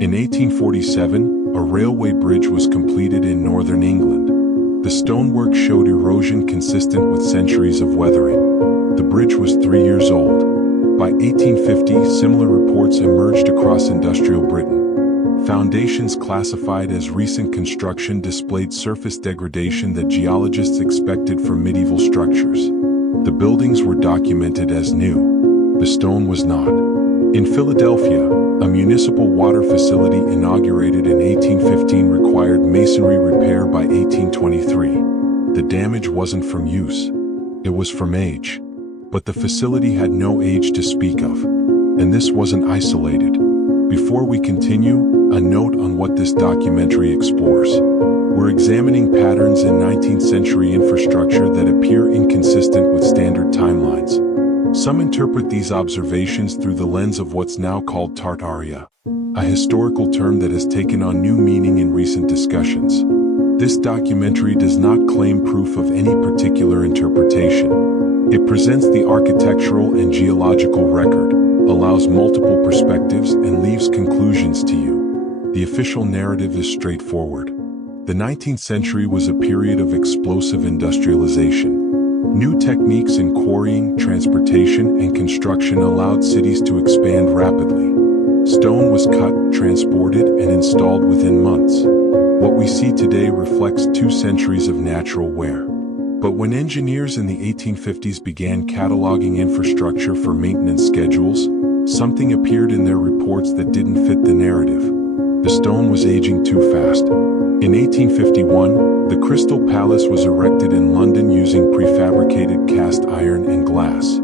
In 1847, a railway bridge was completed in northern England. The stonework showed erosion consistent with centuries of weathering. The bridge was 3 years old. By 1850, similar reports emerged across industrial Britain. Foundations classified as recent construction displayed surface degradation that geologists expected from medieval structures. The buildings were documented as new. The stone was not. In Philadelphia, a municipal water facility inaugurated in 1815 required masonry repair by 1823. The damage wasn't from use. It was from age. But the facility had no age to speak of. And this wasn't isolated. Before we continue, a note on what this documentary explores. We're examining patterns in 19th century infrastructure that appear inconsistent with standard timelines. Some interpret these observations through the lens of what's now called Tartaria, a historical term that has taken on new meaning in recent discussions. This documentary does not claim proof of any particular interpretation. It presents the architectural and geological record, allows multiple perspectives, and leaves conclusions to you. The official narrative is straightforward. The 19th century was a period of explosive industrialization. New techniques in quarrying, transportation, and construction allowed cities to expand rapidly. Stone was cut, transported, and installed within months. What we see today reflects 2 centuries of natural wear. But when engineers in the 1850s began cataloging infrastructure for maintenance schedules, something appeared in their reports that didn't fit the narrative. The stone was aging too fast. In 1851, the Crystal Palace was erected in London using prefabricated cast iron and glass.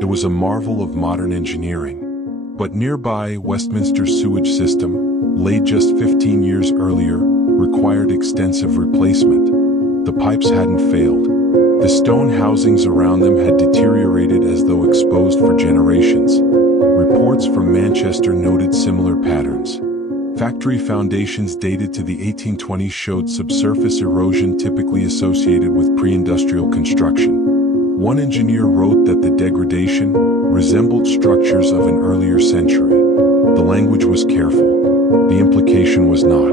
It was a marvel of modern engineering. But nearby, Westminster's sewage system, laid just 15 years earlier, required extensive replacement. The pipes hadn't failed. The stone housings around them had deteriorated as though exposed for generations. Reports from Manchester noted similar patterns. Factory foundations dated to the 1820s showed subsurface erosion typically associated with pre-industrial construction. One engineer wrote that the degradation resembled structures of an earlier century. The language was careful. The implication was not.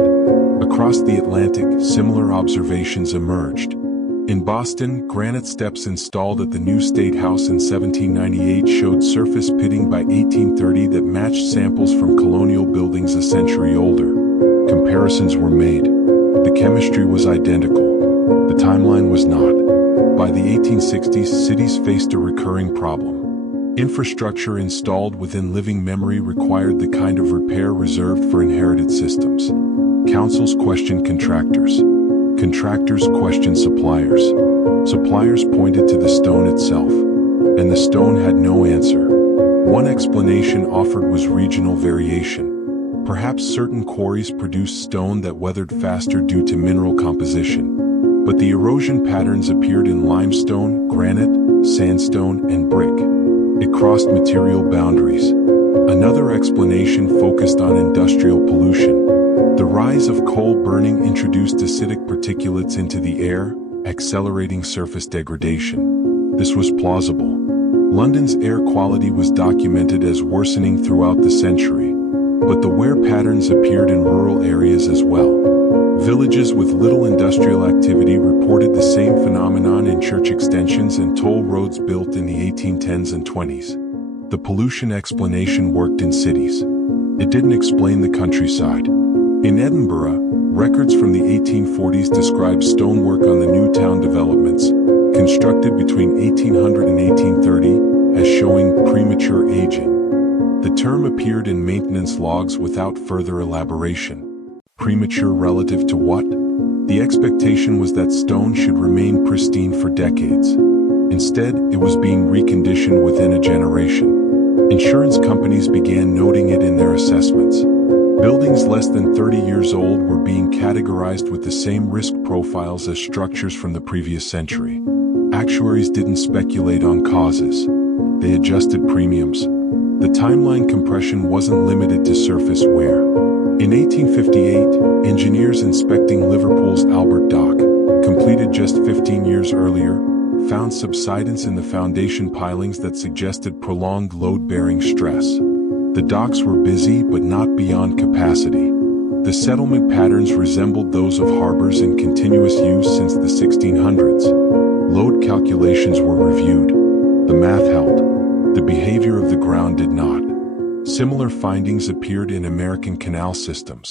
Across the Atlantic, similar observations emerged. In Boston, granite steps installed at the new State House in 1798 showed surface pitting by 1830 that matched samples from colonial buildings a century older. Comparisons were made. The chemistry was identical. The timeline was not. By the 1860s, cities faced a recurring problem. Infrastructure installed within living memory required the kind of repair reserved for inherited systems. Councils questioned contractors. Contractors questioned suppliers. Suppliers pointed to the stone itself. And the stone had no answer. One explanation offered was regional variation. Perhaps certain quarries produced stone that weathered faster due to mineral composition. But the erosion patterns appeared in limestone, granite, sandstone, and brick. It crossed material boundaries. Another explanation focused on industrial pollution. The rise of coal burning introduced acidic particulates into the air, accelerating surface degradation. This was plausible. London's air quality was documented as worsening throughout the century, but the wear patterns appeared in rural areas as well. Villages with little industrial activity reported the same phenomenon in church extensions and toll roads built in the 1810s and 20s. The pollution explanation worked in cities. It didn't explain the countryside. In Edinburgh, records from the 1840s describe stonework on the new town developments, constructed between 1800 and 1830, as showing premature aging. The term appeared in maintenance logs without further elaboration. Premature relative to what? The expectation was that stone should remain pristine for decades. Instead, it was being reconditioned within a generation. Insurance companies began noting it in their assessments. Buildings less than 30 years old were being categorized with the same risk profiles as structures from the previous century. Actuaries didn't speculate on causes. They adjusted premiums. The timeline compression wasn't limited to surface wear. In 1858, engineers inspecting Liverpool's Albert Dock, completed just 15 years earlier, found subsidence in the foundation pilings that suggested prolonged load-bearing stress. The docks were busy but not beyond capacity. The settlement patterns resembled those of harbors in continuous use since the 1600s. Load calculations were reviewed. The math held. The behavior of the ground did not. Similar findings appeared in American canal systems.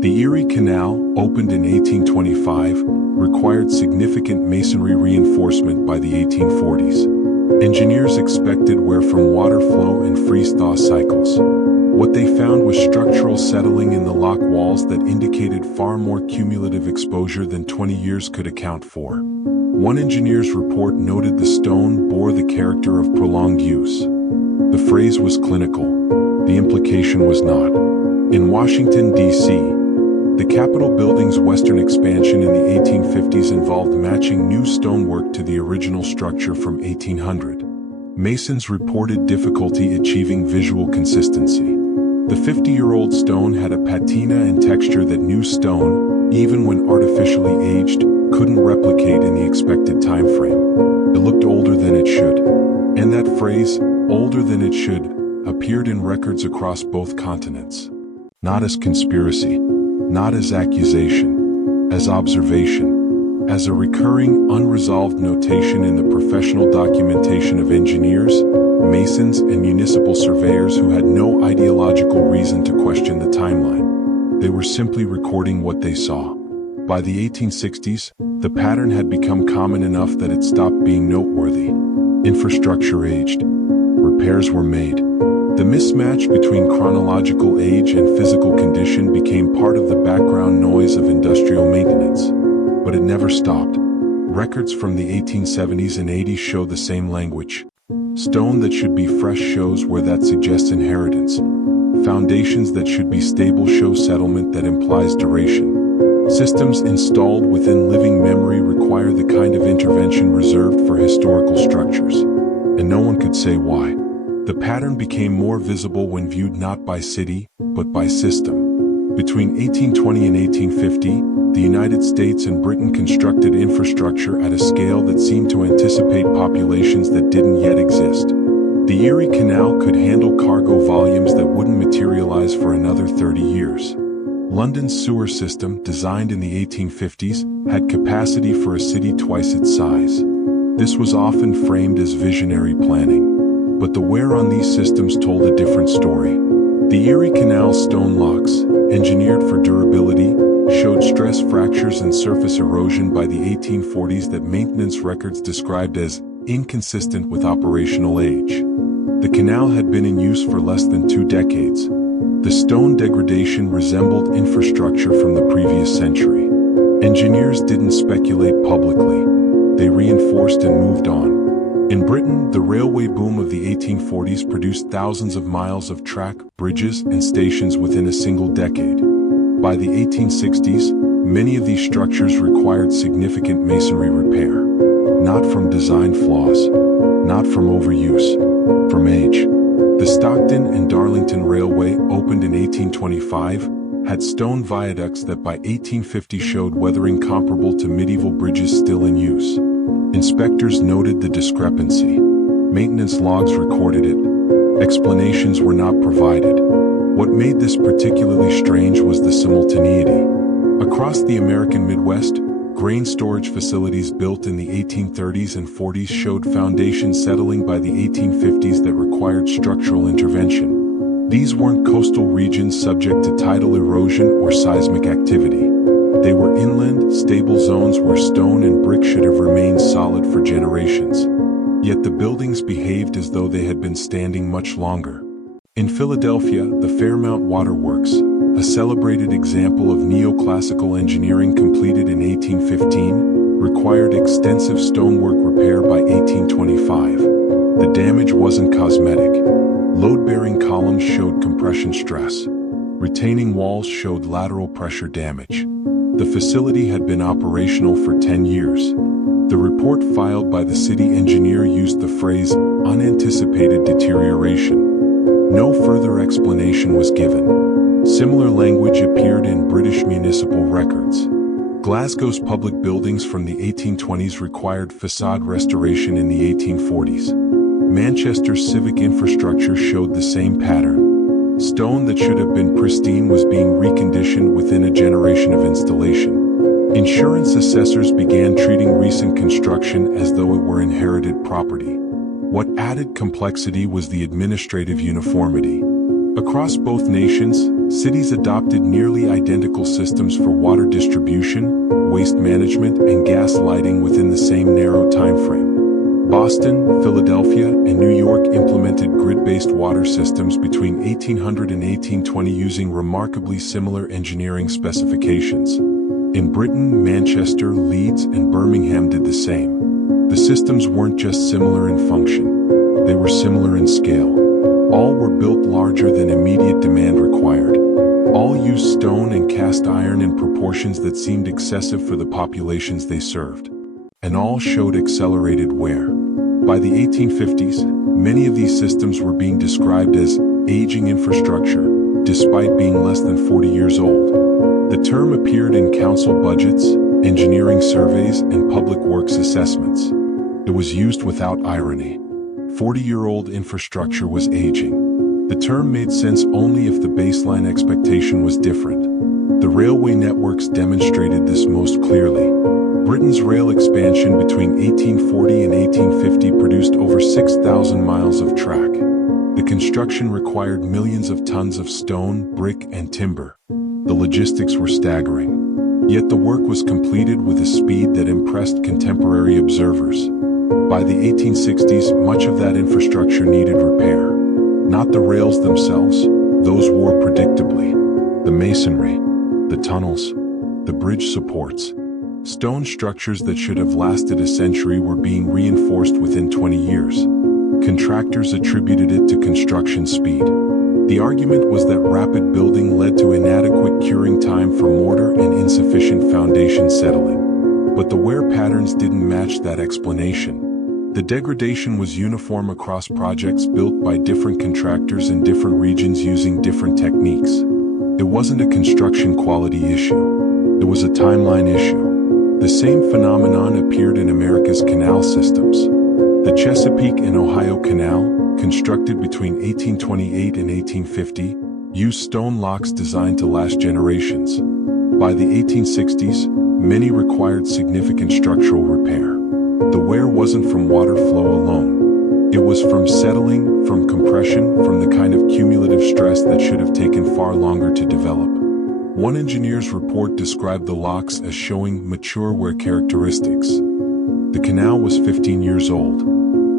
The Erie Canal, opened in 1825, required significant masonry reinforcement by the 1840s. Engineers expected wear from water flow and freeze-thaw cycles. What they found was structural settling in the lock walls that indicated far more cumulative exposure than 20 years could account for. One engineer's report noted the stone bore the character of prolonged use. The phrase was clinical. The implication was not. In Washington, D.C., the Capitol building's western expansion in the 1850s involved matching new stonework to the original structure from 1800. Masons reported difficulty achieving visual consistency. The 50-year-old stone had a patina and texture that new stone, even when artificially aged, couldn't replicate in the expected time frame. It looked older than it should. And that phrase, older than it should, appeared in records across both continents. Not as conspiracy, not as accusation, as observation, as a recurring, unresolved notation in the professional documentation of engineers, masons, and municipal surveyors who had no ideological reason to question the timeline. They were simply recording what they saw. By the 1860s, the pattern had become common enough that it stopped being noteworthy. Infrastructure aged. Repairs were made. The mismatch between chronological age and physical condition became part of the background noise of industrial maintenance. But it never stopped. Records from the 1870s and 80s show the same language. Stone that should be fresh shows where that suggests inheritance. Foundations that should be stable show settlement that implies duration. Systems installed within living memory require the kind of intervention reserved for historical structures. And no one could say why. The pattern became more visible when viewed not by city, but by system. Between 1820 and 1850, the United States and Britain constructed infrastructure at a scale that seemed to anticipate populations that didn't yet exist. The Erie Canal could handle cargo volumes that wouldn't materialize for another 30 years. London's sewer system, designed in the 1850s, had capacity for a city twice its size. This was often framed as visionary planning. But the wear on these systems told a different story. The Erie Canal's stone locks, engineered for durability, showed stress fractures and surface erosion by the 1840s that maintenance records described as inconsistent with operational age. The canal had been in use for less than 2 decades. The stone degradation resembled infrastructure from the previous century. Engineers didn't speculate publicly. They reinforced and moved on. In Britain, the railway boom of the 1840s produced thousands of miles of track, bridges, and stations within a single decade. By the 1860s, many of these structures required significant masonry repair. Not from design flaws, not from overuse, from age. The Stockton and Darlington Railway, opened in 1825, had stone viaducts that by 1850 showed weathering comparable to medieval bridges still in use. Inspectors noted the discrepancy. Maintenance logs recorded it. Explanations were not provided. What made this particularly strange was the simultaneity. Across the American Midwest, grain storage facilities built in the 1830s and 40s showed foundations settling by the 1850s that required structural intervention. These weren't coastal regions subject to tidal erosion or seismic activity. They were inland, stable zones where stone and brick should have remained solid for generations. Yet the buildings behaved as though they had been standing much longer. In Philadelphia, the Fairmount Waterworks, a celebrated example of neoclassical engineering completed in 1815, required extensive stonework repair by 1825. The damage wasn't cosmetic. Load-bearing columns showed compression stress. Retaining walls showed lateral pressure damage. The facility had been operational for 10 years. The report filed by the city engineer used the phrase, unanticipated deterioration. No further explanation was given. Similar language appeared in British municipal records. Glasgow's public buildings from the 1820s required facade restoration in the 1840s. Manchester's civic infrastructure showed the same pattern. Stone that should have been pristine was being reconditioned within a generation of installation. Insurance assessors began treating recent construction as though it were inherited property. What added complexity was the administrative uniformity. Across both nations, cities adopted nearly identical systems for water distribution, waste management, and gas lighting within the same narrow timeframe. Boston, Philadelphia, and New York implemented grid-based water systems between 1800 and 1820 using remarkably similar engineering specifications. In Britain, Manchester, Leeds, and Birmingham did the same. The systems weren't just similar in function, they were similar in scale. All were built larger than immediate demand required. All used stone and cast iron in proportions that seemed excessive for the populations they served. And all showed accelerated wear. By the 1850s, many of these systems were being described as aging infrastructure, despite being less than 40 years old. The term appeared in council budgets, engineering surveys, and public works assessments. It was used without irony. 40-year-old infrastructure was aging. The term made sense only if the baseline expectation was different. The railway networks demonstrated this most clearly. Britain's rail expansion between 1840 and 1850 produced over 6,000 miles of track. The construction required millions of tons of stone, brick, and timber. The logistics were staggering. Yet the work was completed with a speed that impressed contemporary observers. By the 1860s, much of that infrastructure needed repair. Not the rails themselves, those wore predictably. The masonry, the tunnels, the bridge supports. Stone structures that should have lasted a century were being reinforced within 20 years. Contractors attributed it to construction speed. The argument was that rapid building led to inadequate curing time for mortar and insufficient foundation settling. But the wear patterns didn't match that explanation. The degradation was uniform across projects built by different contractors in different regions using different techniques. It wasn't a construction quality issue. It was a timeline issue. The same phenomenon appeared in America's canal systems. The Chesapeake and Ohio Canal, constructed between 1828 and 1850, used stone locks designed to last generations. By the 1860s, many required significant structural repair. The wear wasn't from water flow alone. It was from settling, from compression, from the kind of cumulative stress that should have taken far longer to develop. One engineer's report described the locks as showing mature wear characteristics. The canal was 15 years old.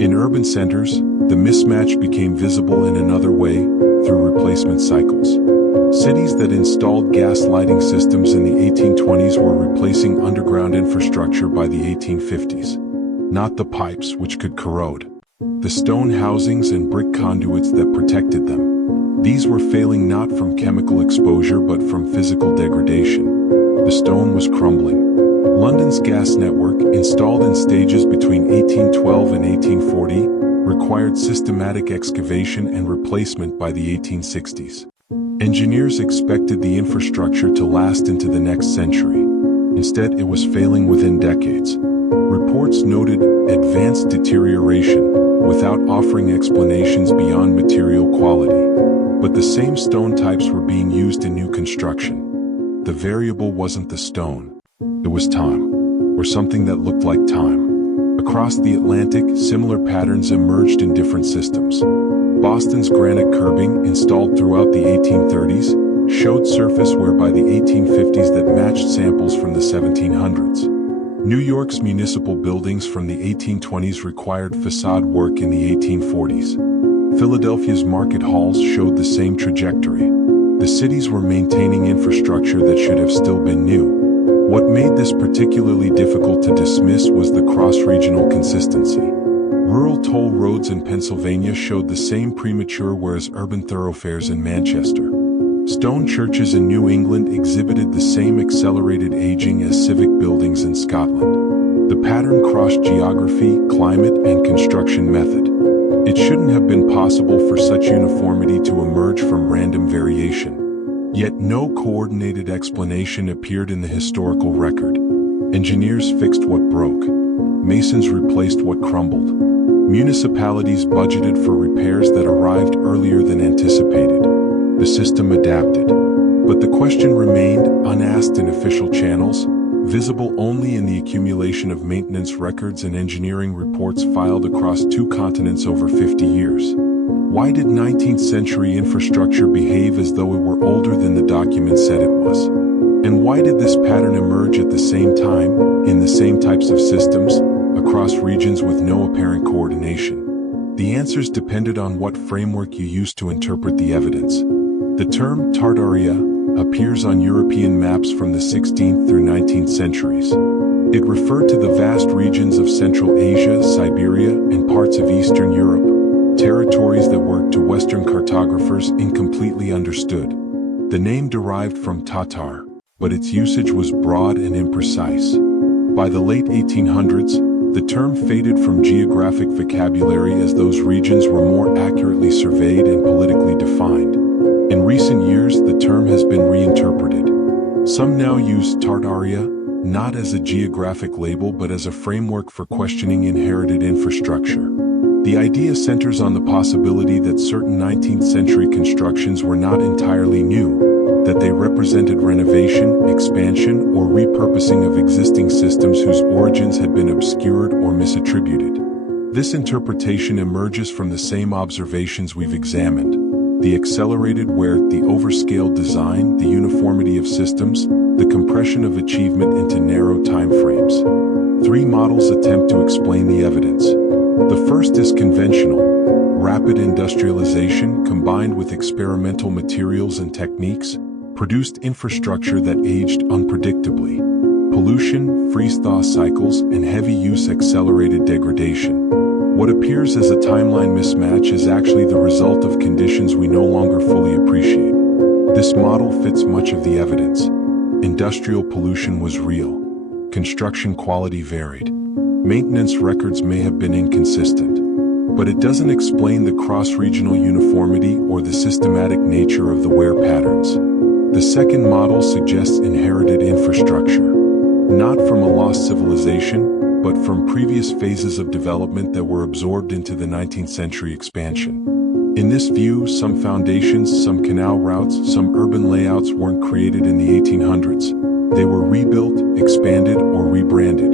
In urban centers, the mismatch became visible in another way, through replacement cycles. Cities that installed gas lighting systems in the 1820s were replacing underground infrastructure by the 1850s. Not the pipes, which could corrode. The stone housings and brick conduits that protected them. These were failing not from chemical exposure but from physical degradation. The stone was crumbling. London's gas network, installed in stages between 1812 and 1840, required systematic excavation and replacement by the 1860s. Engineers expected the infrastructure to last into the next century. Instead, it was failing within decades. Reports noted advanced deterioration, without offering explanations beyond material quality. But the same stone types were being used in new construction. The variable wasn't the stone. It was time, or something that looked like time. Across the Atlantic, similar patterns emerged in different systems. Boston's granite curbing, installed throughout the 1830s, showed surface wear by the 1850s that matched samples from the 1700s. New York's municipal buildings from the 1820s required facade work in the 1840s. Philadelphia's market halls showed the same trajectory. The cities were maintaining infrastructure that should have still been new. What made this particularly difficult to dismiss was the cross-regional consistency. Rural toll roads in Pennsylvania showed the same premature wear as urban thoroughfares in Manchester. Stone churches in New England exhibited the same accelerated aging as civic buildings in Scotland. The pattern crossed geography, climate, and construction method. It shouldn't have been possible for such uniformity to emerge from random variation. Yet no coordinated explanation appeared in the historical record. Engineers fixed what broke. Masons replaced what crumbled. Municipalities budgeted for repairs that arrived earlier than anticipated. The system adapted. But the question remained unasked in official channels, visible only in the accumulation of maintenance records and engineering reports filed across 2 continents over 50 years. Why did 19th century infrastructure behave as though it were older than the document said it was? And why did this pattern emerge at the same time, in the same types of systems, across regions with no apparent coordination? The answers depended on what framework you used to interpret the evidence. The term Tartaria appears on European maps from the 16th through 19th centuries. It referred to the vast regions of Central Asia, Siberia, and parts of Eastern Europe, territories that were, to Western cartographers, incompletely understood. The name derived from Tatar, but its usage was broad and imprecise. By the late 1800s, the term faded from geographic vocabulary as those regions were more accurately surveyed and politically defined. In recent years, the term has been reinterpreted. Some now use Tartaria not as a geographic label but as a framework for questioning inherited infrastructure. The idea centers on the possibility that certain 19th century constructions were not entirely new, that they represented renovation, expansion, or repurposing of existing systems whose origins had been obscured or misattributed. This interpretation emerges from the same observations we've examined: the accelerated wear, the overscaled design, the uniformity of systems, the compression of achievement into narrow timeframes. 3 models attempt to explain the evidence. The first is conventional. Rapid industrialization combined with experimental materials and techniques produced infrastructure that aged unpredictably. Pollution, freeze-thaw cycles, and heavy use accelerated degradation. What appears as a timeline mismatch is actually the result of conditions we no longer fully appreciate. This model fits much of the evidence. Industrial pollution was real. Construction quality varied. Maintenance records may have been inconsistent. But it doesn't explain the cross-regional uniformity or the systematic nature of the wear patterns. The second model suggests inherited infrastructure, not from a lost civilization, but from previous phases of development that were absorbed into the 19th century expansion. In this view, some foundations, some canal routes, some urban layouts weren't created in the 1800s. They were rebuilt, expanded, or rebranded.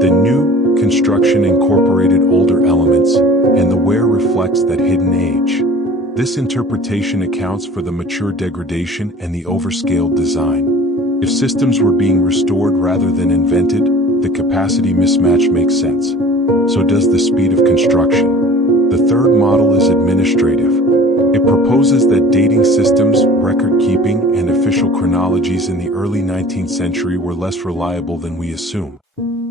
The new construction incorporated older elements, and the wear reflects that hidden age. This interpretation accounts for the mature degradation and the overscaled design. If systems were being restored rather than invented, the capacity mismatch makes sense. So does the speed of construction. The third model is administrative. It proposes that dating systems, record-keeping, and official chronologies in the early 19th century were less reliable than we assume.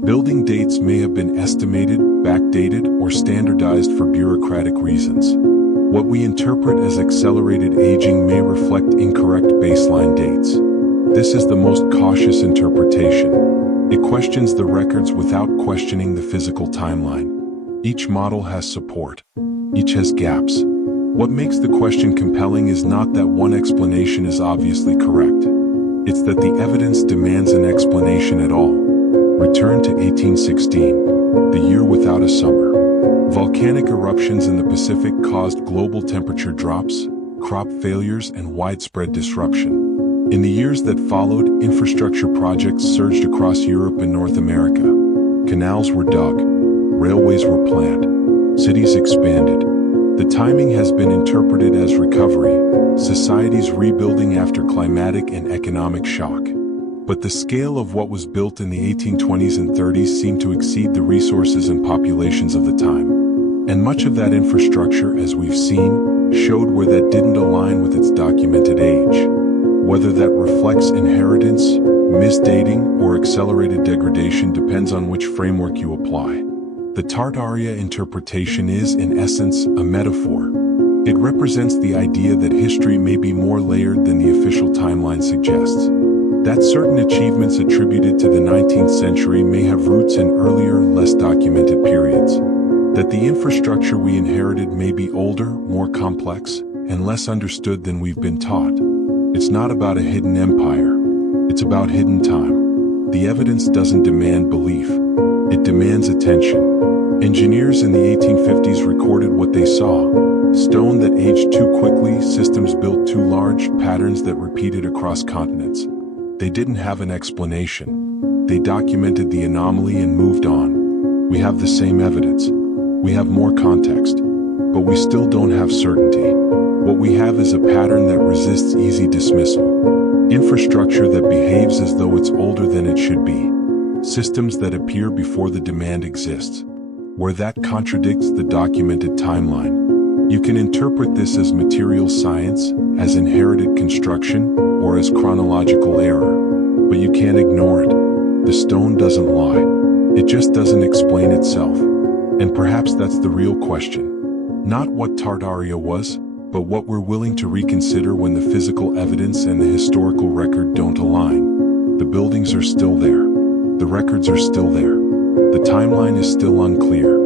Building dates may have been estimated, backdated, or standardized for bureaucratic reasons. What we interpret as accelerated aging may reflect incorrect baseline dates. This is the most cautious interpretation. It questions the records without questioning the physical timeline. Each model has support. Each has gaps. What makes the question compelling is not that one explanation is obviously correct. It's that the evidence demands an explanation at all. Return to 1816, the year without a summer. Volcanic eruptions in the Pacific caused global temperature drops, crop failures, and widespread disruption. In the years that followed, infrastructure projects surged across Europe and North America. Canals were dug, railways were planned, cities expanded. The timing has been interpreted as recovery, societies rebuilding after climatic and economic shock. But the scale of what was built in the 1820s and 30s seemed to exceed the resources and populations of the time. And much of that infrastructure, as we've seen, showed where that didn't align with its documented age. Whether that reflects inheritance, misdating, or accelerated degradation depends on which framework you apply. The Tartaria interpretation is, in essence, a metaphor. It represents the idea that history may be more layered than the official timeline suggests. That certain achievements attributed to the 19th century may have roots in earlier, less documented periods. That the infrastructure we inherited may be older, more complex, and less understood than we've been taught. It's not about a hidden empire. It's about hidden time. The evidence doesn't demand belief. It demands attention. Engineers in the 1850s recorded what they saw. Stone that aged too quickly, systems built too large, patterns that repeated across continents. They didn't have an explanation. They documented the anomaly and moved on. We have the same evidence. We have more context. But we still don't have certainty. What we have is a pattern that resists easy dismissal. Infrastructure that behaves as though it's older than it should be. Systems that appear before the demand exists. Where that contradicts the documented timeline. You can interpret this as material science, as inherited construction, or as chronological error. But you can't ignore it. The stone doesn't lie. It just doesn't explain itself. And perhaps that's the real question. Not what Tartaria was, but what we're willing to reconsider when the physical evidence and the historical record don't align. The buildings are still there. The records are still there. The timeline is still unclear.